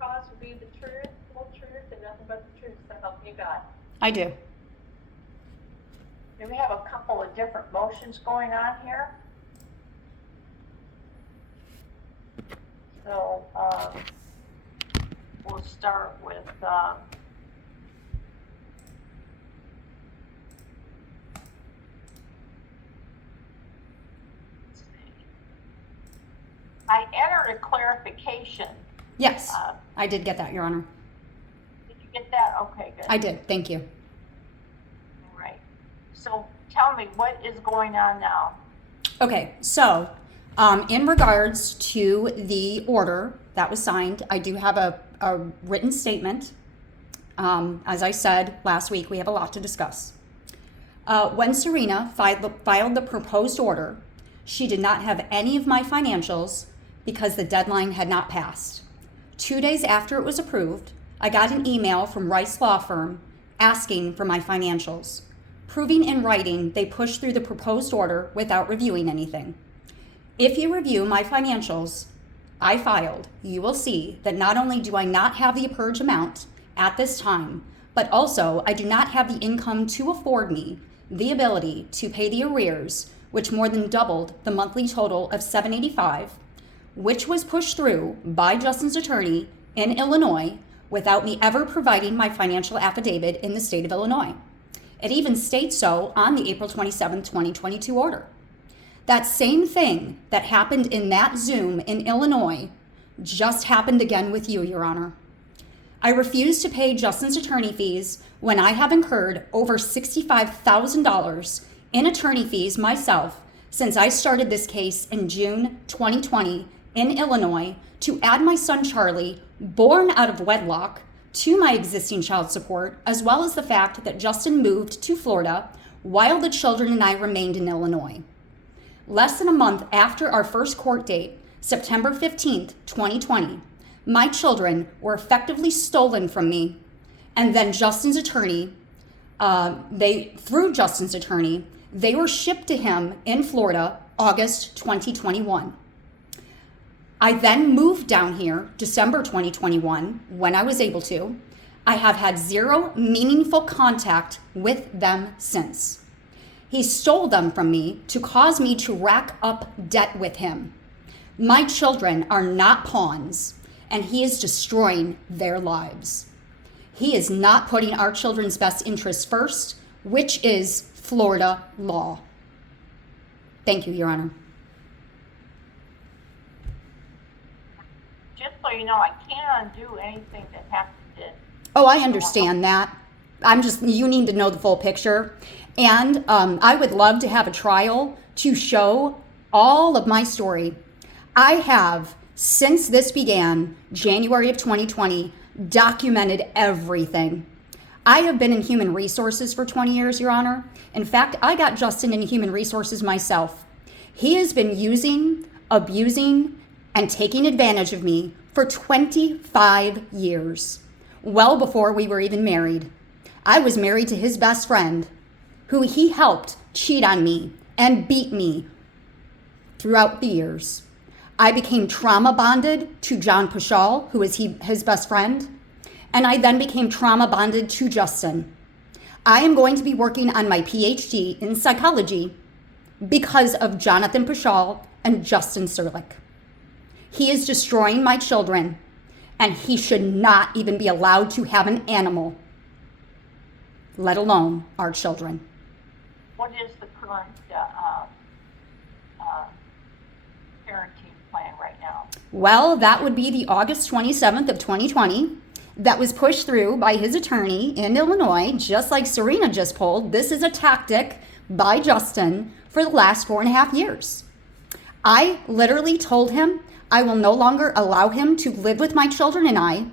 cause will be the truth, whole truth, and nothing but the truth, so help you God. I do. Do we have a couple of different motions going on here? So, we'll start with, let's see. I entered a clarification. Yes, I did get that, Your Honor. Did you get that? Okay, good. I did. Thank you. All right. So tell me, what is going on now? Okay, so in regards to the order that was signed, I do have a written statement. As I said last week, we have a lot to discuss. When Serena filed the proposed order, she did not have any of my financials because the deadline had not passed. 2 days after it was approved, I got an email from Rice Law Firm asking for my financials, proving in writing they pushed through the proposed order without reviewing anything. If you review my financials I filed, you will see that not only do I not have the purge amount at this time, but also I do not have the income to afford me the ability to pay the arrears, which more than doubled the monthly total of $785, which was pushed through by Justin's attorney in Illinois without me ever providing my financial affidavit in the state of Illinois. It even states so on the April 27, 2022 order. That same thing that happened in that Zoom in Illinois just happened again with you, Your Honor. I refuse to pay Justin's attorney fees when I have incurred over $65,000 in attorney fees myself since I started this case in June 2020 in Illinois to add my son Charlie, born out of wedlock, to my existing child support, as well as the fact that Justin moved to Florida while the children and I remained in Illinois. Less than a month after our first court date, September 15th, 2020, my children were effectively stolen from me, and then Justin's attorney, through Justin's attorney, they were shipped to him in Florida, August 2021. I then moved down here December 2021 when I was able to. I have had zero meaningful contact with them since. He stole them from me to cause me to rack up debt with him. My children are not pawns, and he is destroying their lives. He is not putting our children's best interests first, which is Florida law. Thank you, Your Honor. Just so you know, I can't undo anything that happened. Oh, I understand that. You need to know the full picture. And I would love to have a trial to show all of my story. I have, since this began, January of 2020, documented everything. I have been in human resources for 20 years, Your Honor. In fact, I got Justin in human resources myself. He has been using, abusing, and taking advantage of me for 25 years, well before we were even married. I was married to his best friend, who he helped cheat on me and beat me throughout the years. I became trauma bonded to John Pashal, who is his best friend, and I then became trauma bonded to Justin. I am going to be working on my PhD in psychology because of Jonathan Pashal and Justin Serlick. He is destroying my children, and he should not even be allowed to have an animal, let alone our children. What is the current parenting plan right now? Well, that would be the August 27th of 2020 that was pushed through by his attorney in Illinois, just like Serena just pulled. This is a tactic by Justin for the last 4.5 years. I literally told him I will no longer allow him to live with my children and I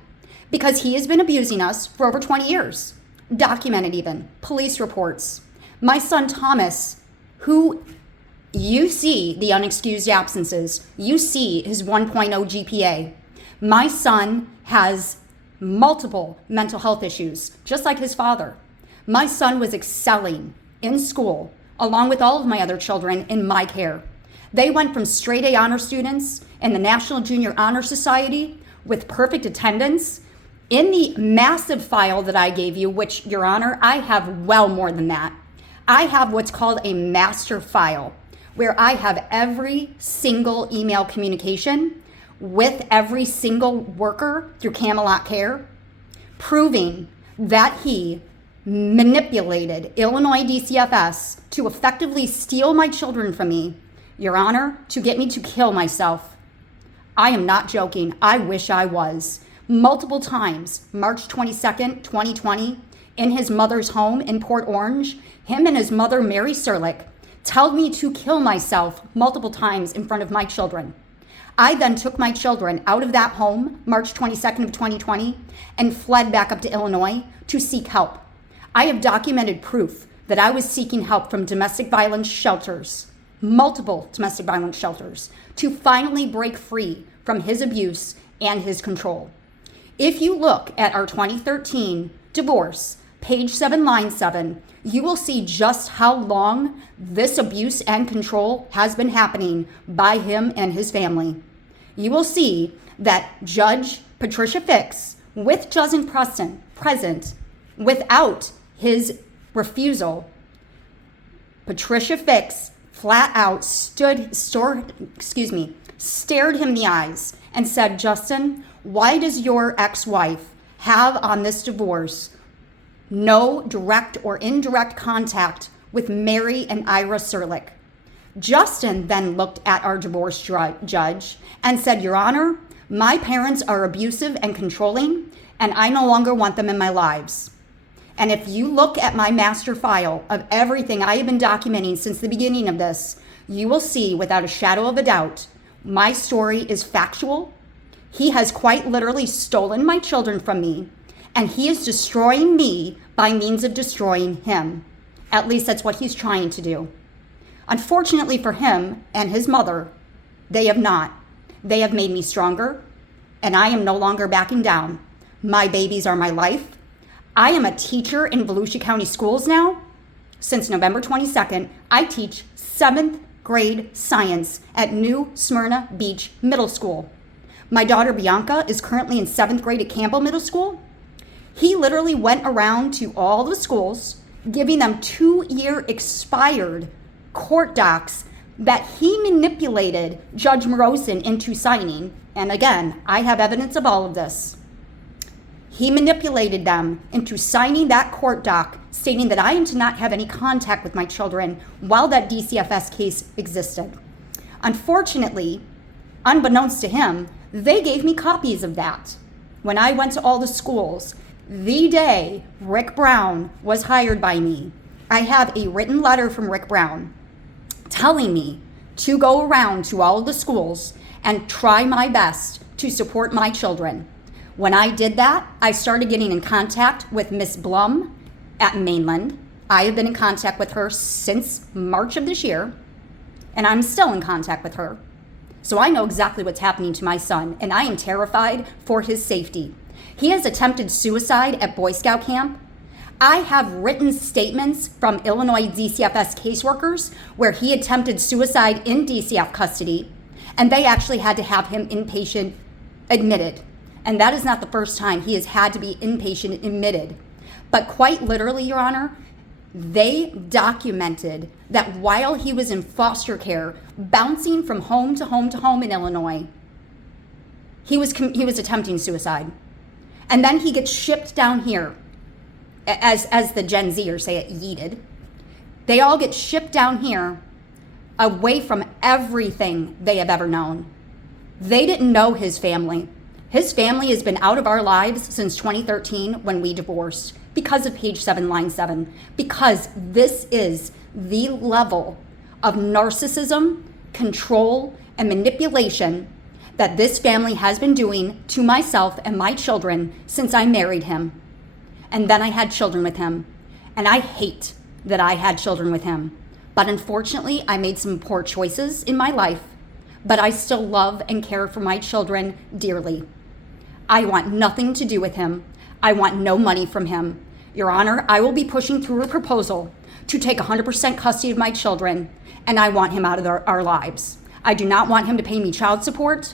because he has been abusing us for over 20 years. Documented even, police reports. My son Thomas, who you see the unexcused absences, you see his 1.0 GPA. My son has multiple mental health issues, just like his father. My son was excelling in school, along with all of my other children in my care. They went from straight A honor students in the National Junior Honor Society, with perfect attendance. In the massive file that I gave you, which, Your Honor, I have well more than that. I have what's called a master file, where I have every single email communication with every single worker through Camelot Care, proving that he manipulated Illinois DCFS to effectively steal my children from me, Your Honor, to get me to kill myself. I am not joking. I wish I was. Multiple times, March 22nd, 2020, in his mother's home in Port Orange, him and his mother, Mary Serlick, told me to kill myself multiple times in front of my children. I then took my children out of that home, March 22nd of 2020, and fled back up to Illinois to seek help. I have documented proof that I was seeking help from domestic violence shelters, multiple domestic violence shelters, to finally break free from his abuse and his control. If you look at our 2013 divorce, page 7, line 7, you will see just how long this abuse and control has been happening by him and his family. You will see that Judge Patricia Fix, with Justin present, without his refusal, Patricia Fix flat out stared him in the eyes and said, Justin, why does your ex-wife have on this divorce no direct or indirect contact with Mary and Ira Serlick? Justin then looked at our divorce judge and said, Your Honor, my parents are abusive and controlling, and I no longer want them in my lives. And if you look at my master file of everything I have been documenting since the beginning of this, you will see without a shadow of a doubt, my story is factual. He has quite literally stolen my children from me, and he is destroying me by means of destroying him. At least that's what he's trying to do. Unfortunately for him and his mother, they have not. They have made me stronger, and I am no longer backing down. My babies are my life. I am a teacher in Volusia County Schools now. Since November 22nd, I teach 7th grade science at New Smyrna Beach Middle School. My daughter Bianca is currently in 7th grade at Campbell Middle School. He literally went around to all the schools, giving them 2-year expired court docs that he manipulated Judge Morosin into signing. And again, I have evidence of all of this. He manipulated them into signing that court doc stating that I am to not have any contact with my children while that DCFS case existed. Unfortunately, unbeknownst to him, they gave me copies of that. When I went to all the schools, the day Rick Brown was hired by me, I have a written letter from Rick Brown telling me to go around to all of the schools and try my best to support my children. When I did that, I started getting in contact with Miss Blum at Mainland. I have been in contact with her since March of this year, and I'm still in contact with her. So I know exactly what's happening to my son, and I am terrified for his safety. He has attempted suicide at Boy Scout camp. I have written statements from Illinois DCFS caseworkers where he attempted suicide in DCF custody, and they actually had to have him inpatient admitted. And that is not the first time he has had to be inpatient admitted. But quite literally, Your Honor, they documented that while he was in foster care, bouncing from home to home to home in Illinois, he was attempting suicide. And then he gets shipped down here, as the Gen Zers say it, yeeted. They all get shipped down here away from everything they have ever known. They didn't know his family. His family has been out of our lives since 2013 when we divorced because of page 7, line 7, because this is the level of narcissism, control, and manipulation that this family has been doing to myself and my children since I married him. And then I had children with him. And I hate that I had children with him. But unfortunately, I made some poor choices in my life, but I still love and care for my children dearly. I want nothing to do with him. I want no money from him. Your Honor, I will be pushing through a proposal to take 100% custody of my children, and I want him out of our lives. I do not want him to pay me child support.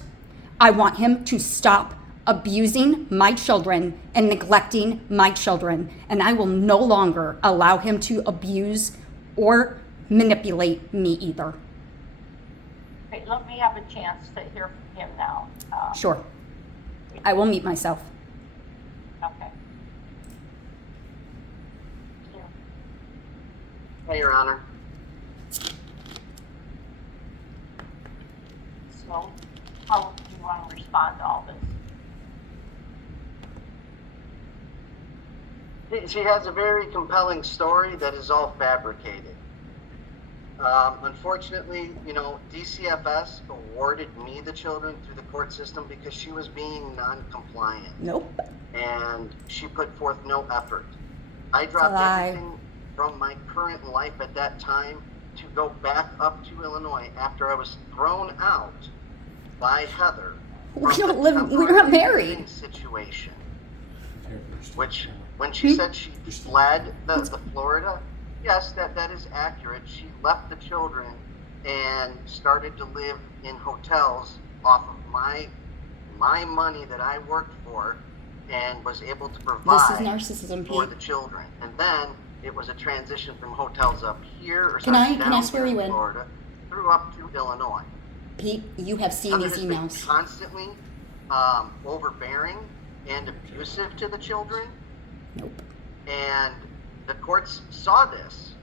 I want him to stop abusing my children and neglecting my children. And I will no longer allow him to abuse or manipulate me either. Okay, let me have a chance to hear from him now. Sure. I will mute myself. Okay. Hey, Your Honor. So, how do you want to respond to all this? She has a very compelling story that is all fabricated. Unfortunately, DCFS awarded me the children through the court system because she was being non-compliant. Nope. And she put forth no effort. I dropped everything from my current life at that time to go back up to Illinois after I was thrown out by Heather. We're not married. Situation. Which, when she said she fled the Florida, yes, that is accurate. She left the children and started to live in hotels off of my money that I worked for and was able to provide narcissism, for Pete. the children. And then it was a transition from hotels up here or Can I swear you in? Florida through up to Illinois. Pete, you have seen Heather these has been emails. constantly overbearing and abusive to the children. Nope. And the courts saw this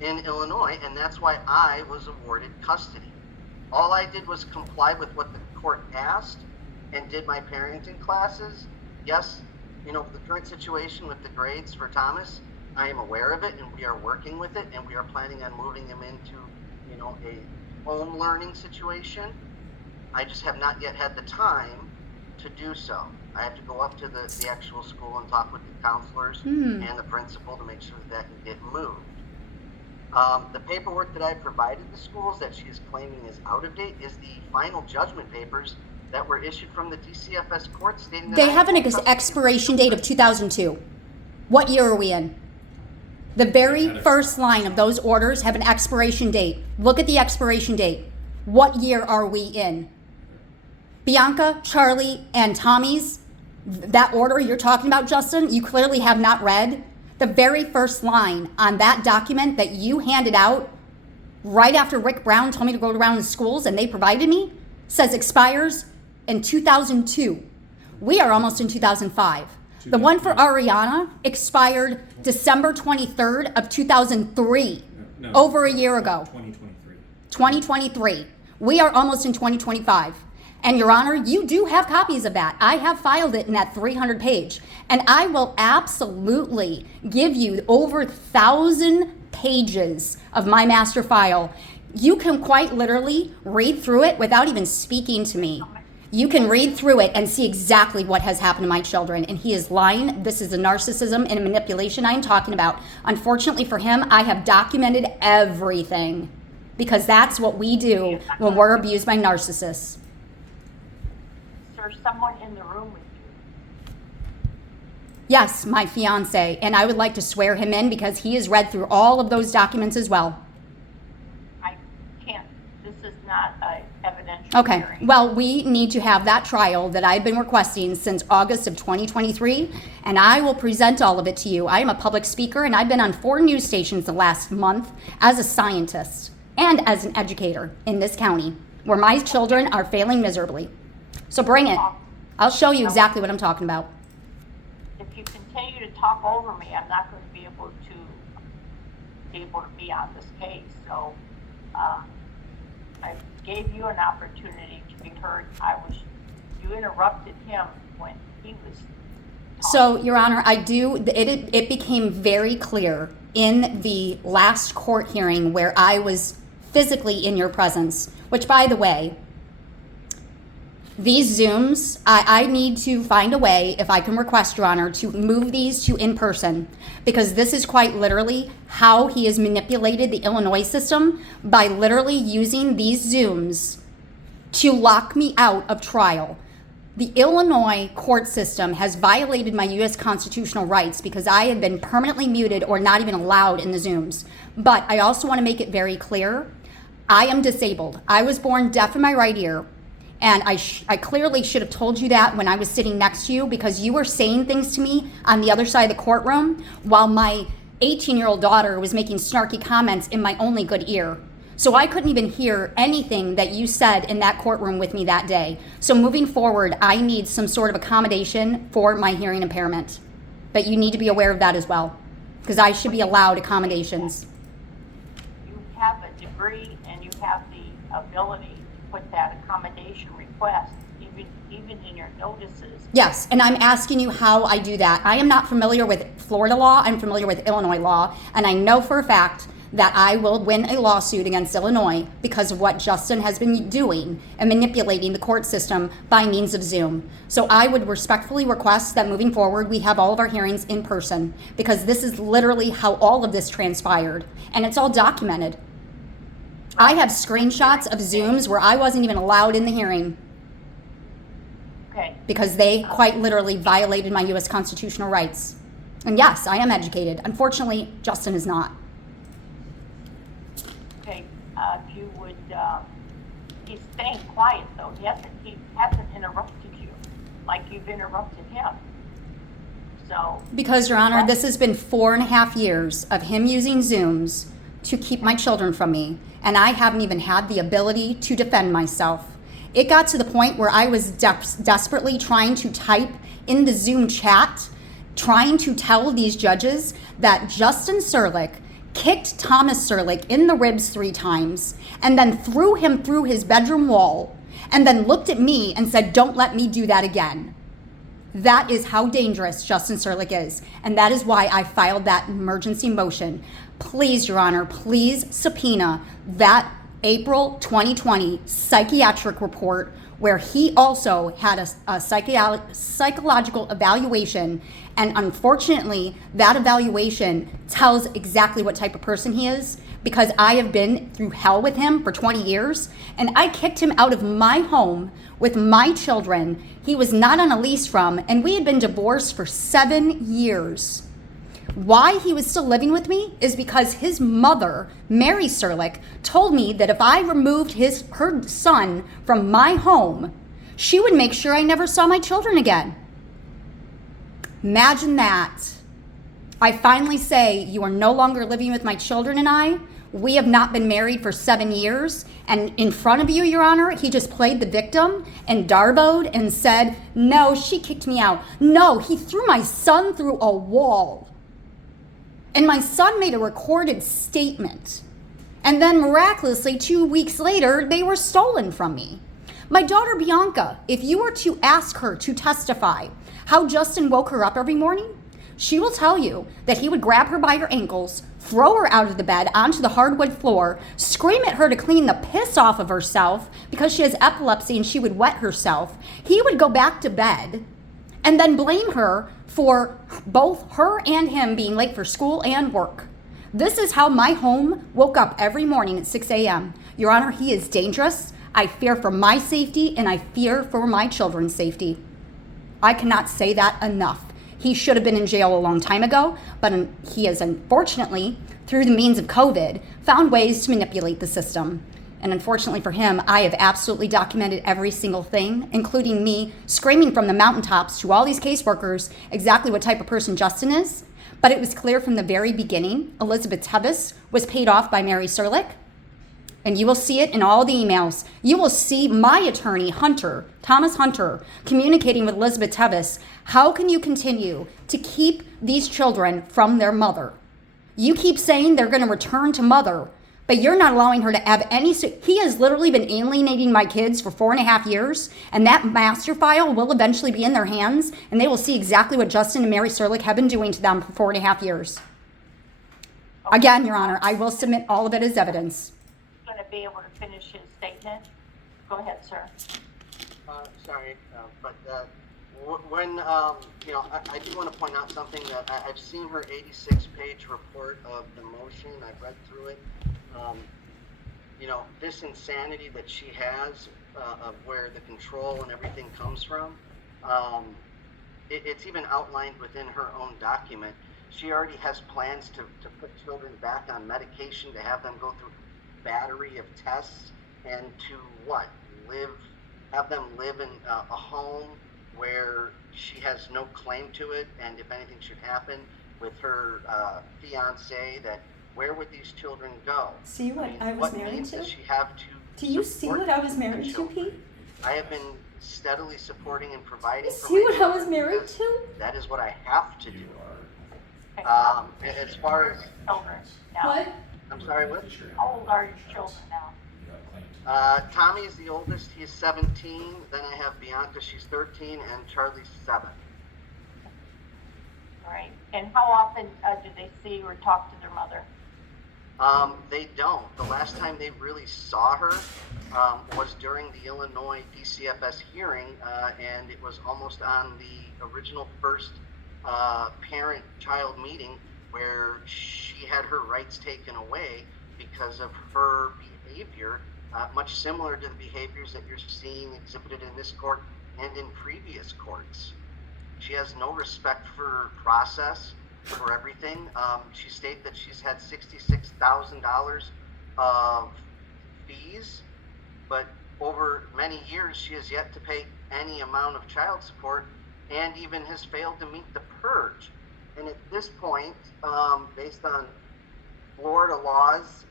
in Illinois, and that's why I was awarded custody. All I did was comply with what the court asked and did my parenting classes. Yes, the current situation with the grades for Thomas, I am aware of it, and we are working with it, and we are planning on moving him into, a home learning situation. I just have not yet had the time to do so. I have to go up to the actual school and talk with the counselors and the principal to make sure that can get moved. The paperwork that I provided the schools that she is claiming is out of date is the final judgment papers that were issued from the DCFS court stating that They have an expiration date of 2002. What year are we in? The very first line of those orders have an expiration date. Look at the expiration date. What year are we in? Bianca, Charlie, and Tommy's, that order you're talking about, Justin, you clearly have not read. The very first line on that document that you handed out right after Rick Brown told me to go around the schools and they provided me says expires in 2002. We are almost in 2005. The one for Ariana expired December 23rd of 2003, over a year ago. 2023. We are almost in 2025. And Your Honor, you do have copies of that. I have filed it in that 300 page. And I will absolutely give you over 1,000 pages of my master file. You can quite literally read through it without even speaking to me. You can read through it and see exactly what has happened to my children. And he is lying. This is the narcissism and manipulation I am talking about. Unfortunately for him, I have documented everything because that's what we do when we're abused by narcissists. There's someone in the room with you. Yes, my fiance, and I would like to swear him in because he has read through all of those documents as well. I can't. This is not an evidential Okay, hearing. well, we need to have that trial that I've been requesting since August of 2023, and I will present all of it to you. I am a public speaker, and I've been on 4 news stations the last month as a scientist and as an educator in this county where my children are failing miserably. So bring it. I'll show you exactly what I'm talking about. If you continue to talk over me, I'm not going to be able to be on this case. So I gave you an opportunity to be heard. You interrupted him when he was talking. So, Your Honor, it became very clear in the last court hearing where I was physically in your presence, which, by the way, these Zooms, I need to find a way, if I can request, Your Honor, to move these to in person, because this is quite literally how he has manipulated the Illinois system by literally using these Zooms to lock me out of trial. The Illinois court system has violated my U.S. constitutional rights because I have been permanently muted or not even allowed in the Zooms. But I also want to make it very clear, I am disabled. I was born deaf in my right ear. And I clearly should have told you that when I was sitting next to you, because you were saying things to me on the other side of the courtroom while my 18-year-old daughter was making snarky comments in my only good ear. So I couldn't even hear anything that you said in that courtroom with me that day. So moving forward, I need some sort of accommodation for my hearing impairment. But you need to be aware of that as well, because I should be allowed accommodations. You have a degree and you have the ability to put that accommodation request, even in your notices. Yes, and I'm asking you how I do that. I am not familiar with Florida law. I'm familiar with Illinois law, and I know for a fact that I will win a lawsuit against Illinois because of what Justin has been doing and manipulating the court system by means of Zoom. So I would respectfully request that moving forward, we have all of our hearings in person, because this is literally how all of this transpired, and it's all documented. I have screenshots of Zooms where I wasn't even allowed in the hearing. Okay. Because they quite literally violated my U.S. constitutional rights. And yes, I am educated. Unfortunately, Justin is not. Okay, if you would, he's staying quiet though. He hasn't interrupted you like you've interrupted him. So. Because, Your Honor, this has been 4.5 years of him using Zooms to keep my children from me, and I haven't even had the ability to defend myself. It got to the point where I was desperately trying to type in the Zoom chat, trying to tell these judges that Justin Serlick kicked Thomas Serlick in the ribs 3 times and then threw him through his bedroom wall and then looked at me and said, "Don't let me do that again." That is how dangerous Justin Serlick is. And that is why I filed that emergency motion. Please, Your Honor, please subpoena that April 2020 psychiatric report where he also had a psychological evaluation. And unfortunately, that evaluation tells exactly what type of person he is, because I have been through hell with him for 20 years, and I kicked him out of my home with my children he was not on a lease from, and we had been divorced for 7 years. Why he was still living with me is because his mother, Mary Serlick, told me that if I removed her son from my home, she would make sure I never saw my children again. Imagine that. I finally say, "You are no longer living with my children and I. We have not been married for 7 years." And in front of you, Your Honor, he just played the victim and darboed and said, "No, she kicked me out." No, he threw my son through a wall. And my son made a recorded statement. And then miraculously, 2 weeks later, they were stolen from me. My daughter Bianca, if you were to ask her to testify how Justin woke her up every morning, she will tell you that he would grab her by her ankles, throw her out of the bed onto the hardwood floor, scream at her to clean the piss off of herself because she has epilepsy and she would wet herself. He would go back to bed and then blame her for both her and him being late for school and work. This is how my home woke up every morning at 6 a.m. Your Honor, he is dangerous. I fear for my safety and I fear for my children's safety. I cannot say that enough. He should have been in jail a long time ago, but he has unfortunately, through the means of COVID, found ways to manipulate the system. And unfortunately for him, I have absolutely documented every single thing, including me screaming from the mountaintops to all these caseworkers exactly what type of person Justin is. But it was clear from the very beginning, Elizabeth Tevis was paid off by Mary Serlick. And you will see it in all the emails. You will see my attorney, Thomas Hunter, communicating with Elizabeth Tevis. How can you continue to keep these children from their mother? You keep saying they're going to return to mother, but you're not allowing her to have any. He has literally been alienating my kids for 4.5 years, and that master file will eventually be in their hands, and they will see exactly what Justin and Mary Serlick have been doing to them for 4.5 years. Again, Your Honor, I will submit all of it as evidence. Going to be able to finish his statement. Go ahead, sir. Sorry, but when I do want to point out something that I've seen her 86-page report of the motion. I've read through it. This insanity that she has of where the control and everything comes from. It's even outlined within her own document. She already has plans to put children back on medication, to have them go through battery of tests, and to live have them live in a home where she has no claim to it, and if anything should happen with her fiance, that where would these children go? See what I was what married means to? does she have to Do you see support what I was the married to, children? Pete? I have been steadily supporting and providing for See my what I was children married because to? that is what I have to do. Okay. As far as, Children now. What? I'm sorry, what? How old are your children now? Tommy is the oldest, he is 17. Then I have Bianca, she's 13, and Charlie's 7. Right. And how often do they see or talk to their mother? They don't. The last time they really saw her was during the Illinois DCFS hearing, and it was almost on the original first parent-child meeting where she had her rights taken away because of her behavior, much similar to the behaviors that you're seeing exhibited in this court and in previous courts. She has no respect for process, for everything. She stated that she's had $66,000 of fees, but over many years she has yet to pay any amount of child support and even has failed to meet the purge. And at this point, based on Florida laws,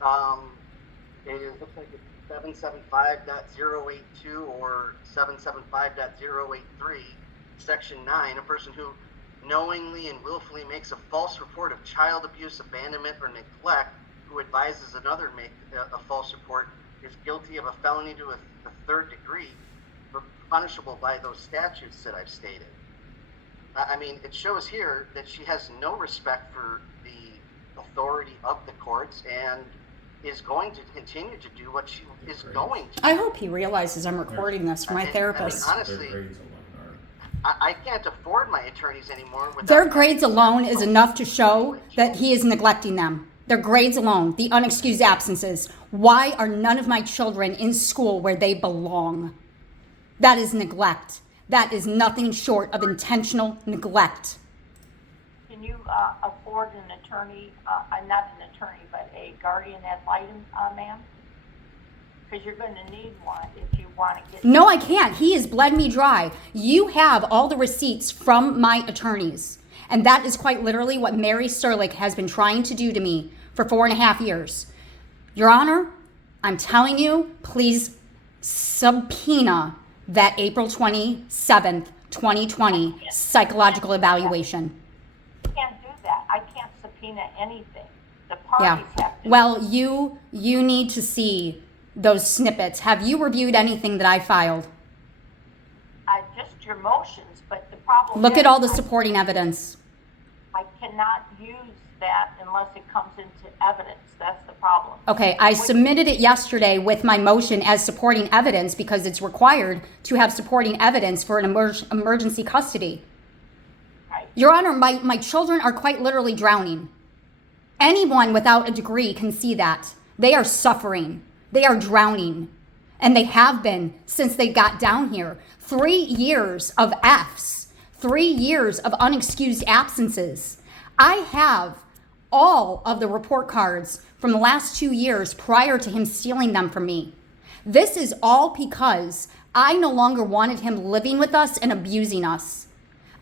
it looks like it's 775.082 or 775.083, Section 9, a person who knowingly and willfully makes a false report of child abuse, abandonment, or neglect, who advises another make a false report, is guilty of a felony to a third degree, punishable by those statutes that I've stated. I mean, it shows here that she has no respect for the authority of the courts and is going to continue to do what she is going to do. I hope he realizes I'm recording this for my therapist. Honestly, I can't afford my attorneys anymore. Their grades alone is enough to show that he is neglecting them. Their grades alone, the unexcused absences. Why are none of my children in school where they belong? That is neglect. That is nothing short of intentional neglect. Can you afford an attorney, not an attorney, but a guardian ad litem, ma'am? Because you're going to need one if you want to get... No, I can't. He has bled me dry. You have all the receipts from my attorneys. And that is quite literally what Mary Serlick has been trying to do to me for 4.5 years. Your Honor, I'm telling you, please subpoena that April 27th, 2020 psychological evaluation. I can't do that. I can't subpoena anything. The parties have to... Well, you need to see those snippets. Have you reviewed anything that I filed? Just your motions, but the problem Look is at all the supporting evidence. I cannot use that unless it comes into evidence. That's the problem. Okay, I submitted it yesterday with my motion as supporting evidence because it's required to have supporting evidence for an emergency custody. Right. Your Honor, my children are quite literally drowning. Anyone without a degree can see that. They are suffering. They are drowning. And they have been since they got down here. 3 years of Fs. 3 years of unexcused absences. I have all of the report cards from the last 2 years prior to him stealing them from me. This is all because I no longer wanted him living with us and abusing us.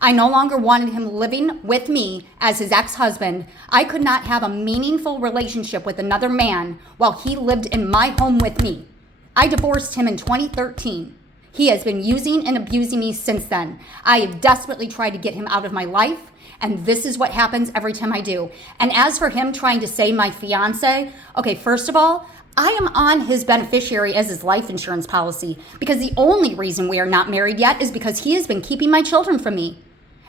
I no longer wanted him living with me as his ex-husband. I could not have a meaningful relationship with another man while he lived in my home with me. I divorced him in 2013. He has been using and abusing me since then. I have desperately tried to get him out of my life, and this is what happens every time I do. And as for him trying to say my fiance, okay, first of all, I am on his beneficiary as his life insurance policy because the only reason we are not married yet is because he has been keeping my children from me.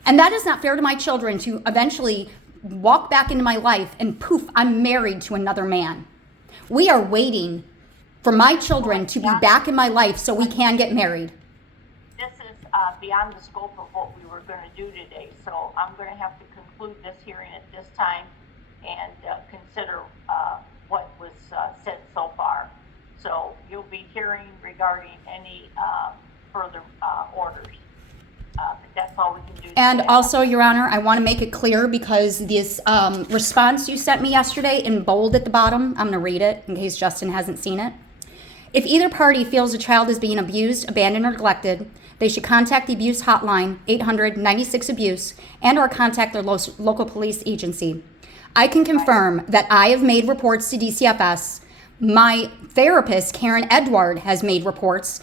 And that is not fair to my children to eventually walk back into my life and poof, I'm married to another man. We are waiting for my children to be back in my life so we can get married. This is beyond the scope of what we were going to do today, so I'm going to have to conclude this hearing at this time and consider what was said so far. So you'll be hearing regarding any further orders. But that's all we can do. And today. also, Your Honor, I want to make it clear because this response you sent me yesterday in bold at the bottom, I'm going to read it in case Justin hasn't seen it. If either party feels a child is being abused, abandoned, or neglected, they should contact the abuse hotline 800-96-ABUSE and or contact their local police agency. I can confirm that I have made reports to DCFS. My therapist, Karen Edward, has made reports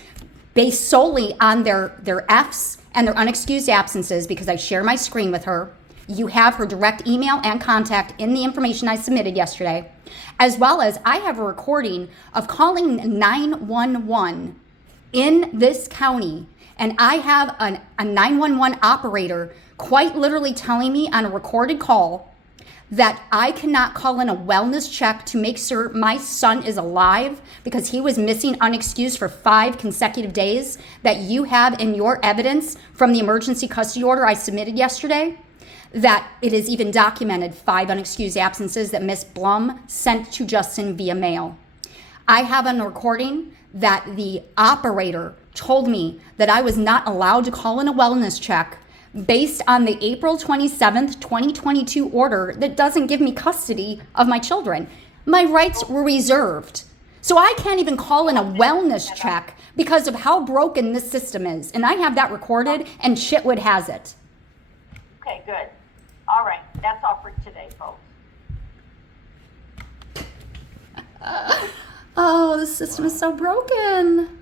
based solely on their Fs and their unexcused absences because I share my screen with her. You have her direct email and contact in the information I submitted yesterday, as well as I have a recording of calling 911 in this county, and I have a 911 operator quite literally telling me on a recorded call that I cannot call in a wellness check to make sure my son is alive because he was missing unexcused for 5 consecutive days, that you have in your evidence from the emergency custody order I submitted yesterday, that it is even documented 5 unexcused absences that Miss Blum sent to Justin via mail. I have on a recording that the operator told me that I was not allowed to call in a wellness check based on the April 27th, 2022 order that doesn't give me custody of my children. My rights were reserved. So I can't even call in a wellness check because of how broken this system is. And I have that recorded, and Shitwood has it. Okay, good. All right, that's all for today, folks. Oh, the system is so broken.